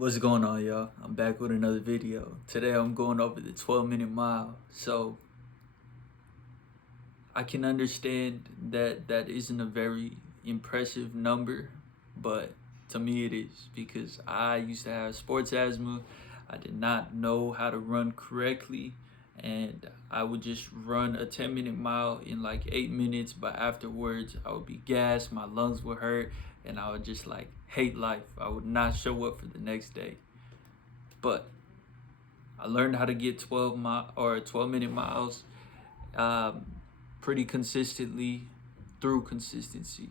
What's going on, y'all? I'm back with another video. Today I'm going over the 12-minute mile. So I can understand that that isn't a very impressive number, but to me it is because I used to have sports asthma. I did not know how to run correctly, and I would just run a 10-minute mile in like 8 minutes, but afterwards I would be gassed, my lungs would hurt, and I would just like hate life. I would not show up for the next day. But I learned how to get 12-minute miles um, pretty consistently through consistency.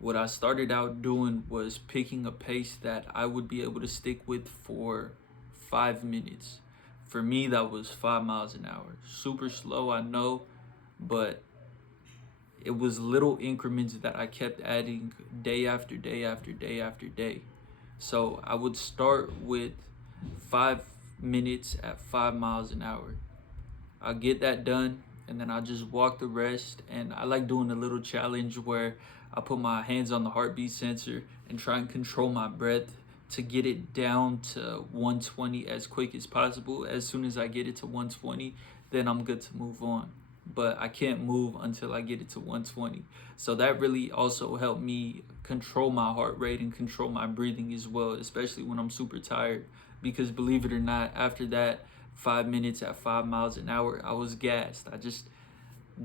What I started out doing was picking a pace that I would be able to stick with for 5 minutes. For me, that was 5 miles an hour. Super slow, I know, but it was little increments that I kept adding day after day after day after day. So I would start with 5 minutes at 5 miles an hour. I'll get that done and then I'll just walk the rest. And I like doing a little challenge where I put my hands on the heartbeat sensor and try and control my breath to get it down to 120 as quick as possible. As soon as I get it to 120, then I'm good to move on. But I can't move until I get it to 120. So that really also helped me control my heart rate and control my breathing as well, especially when I'm super tired. Because believe it or not, after that 5 minutes at 5 miles an hour, I was gassed. I just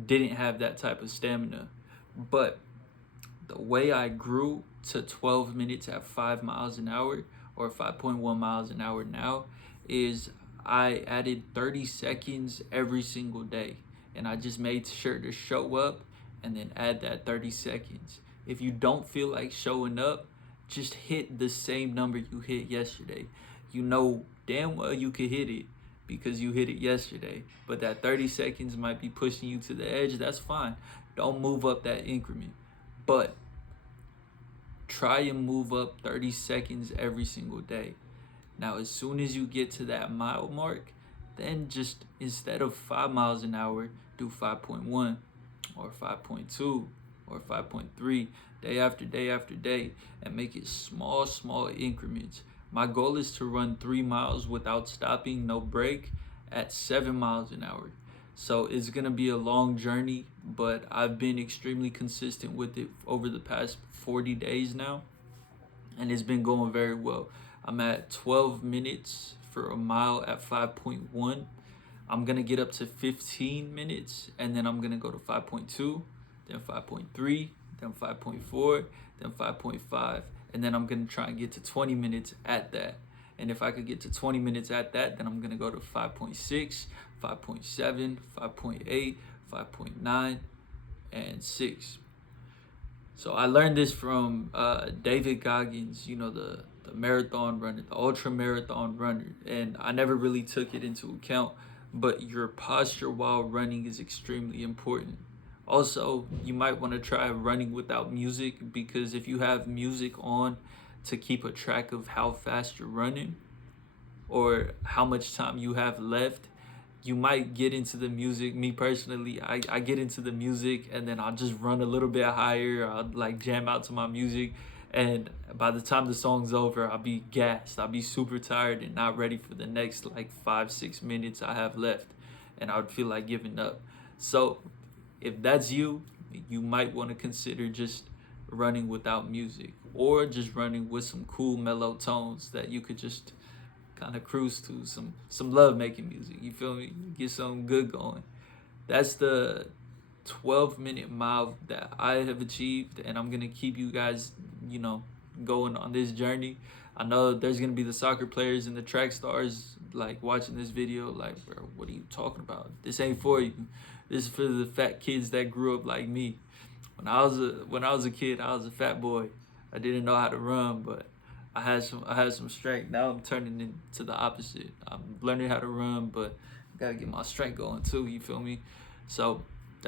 didn't have that type of stamina. But the way I grew to 12 minutes at 5 miles an hour, or 5.1 miles an hour now, is I added 30 seconds every single day. And I just made sure to show up and then add that 30 seconds. If you don't feel like showing up, just hit the same number you hit yesterday. You know damn well you could hit it because you hit it yesterday. But that 30 seconds might be pushing you to the edge. That's fine. Don't move up that increment. But try and move up 30 seconds every single day. Now, as soon as you get to that mile mark, then just instead of 5 miles an hour, do 5.1 or 5.2 or 5.3 day after day after day and make it small increments. My goal is to run 3 miles without stopping, no break, at 7 miles an hour. So it's gonna be a long journey, but I've been extremely consistent with it over the past 40 days now, and it's been going very well. I'm at 12 minutes for a mile at 5.1. I'm gonna get up to 15 minutes, and then I'm gonna go to 5.2, then 5.3, then 5.4, then 5.5, and then I'm gonna try and get to 20 minutes at that. And if I could get to 20 minutes at that, then I'm gonna go to 5.6, 5.7, 5.8, 5.9, and 6. So I learned this from David Goggins, the marathon runner, the ultra marathon runner, and I never really took it into account. But your posture while running is extremely important. Also, you might want to try running without music, because if you have music on to keep a track of how fast you're running or how much time you have left, you might get into the music. Me personally, I get into the music and then I'll just run a little bit higher. I'll like jam out to my music, and by the time the song's over, I'll be gassed. I'll be super tired and not ready for the next like 5-6 minutes I have left, and I would feel like giving up. So if that's you, you might want to consider just running without music, or just running with some cool mellow tones that you could just kind of cruise to, some love making music. You feel me? Get something good going. That's the 12-minute mile that I have achieved, and I'm gonna keep you guys, going on this journey. I know there's gonna be the soccer players and the track stars like watching this video, like, bro, what are you talking about? This ain't for you. This is for the fat kids that grew up like me. When I was a kid, I was a fat boy. I didn't know how to run, but I had some strength. Now I'm turning into the opposite. I'm learning how to run, but I gotta get my strength going too. You feel me? So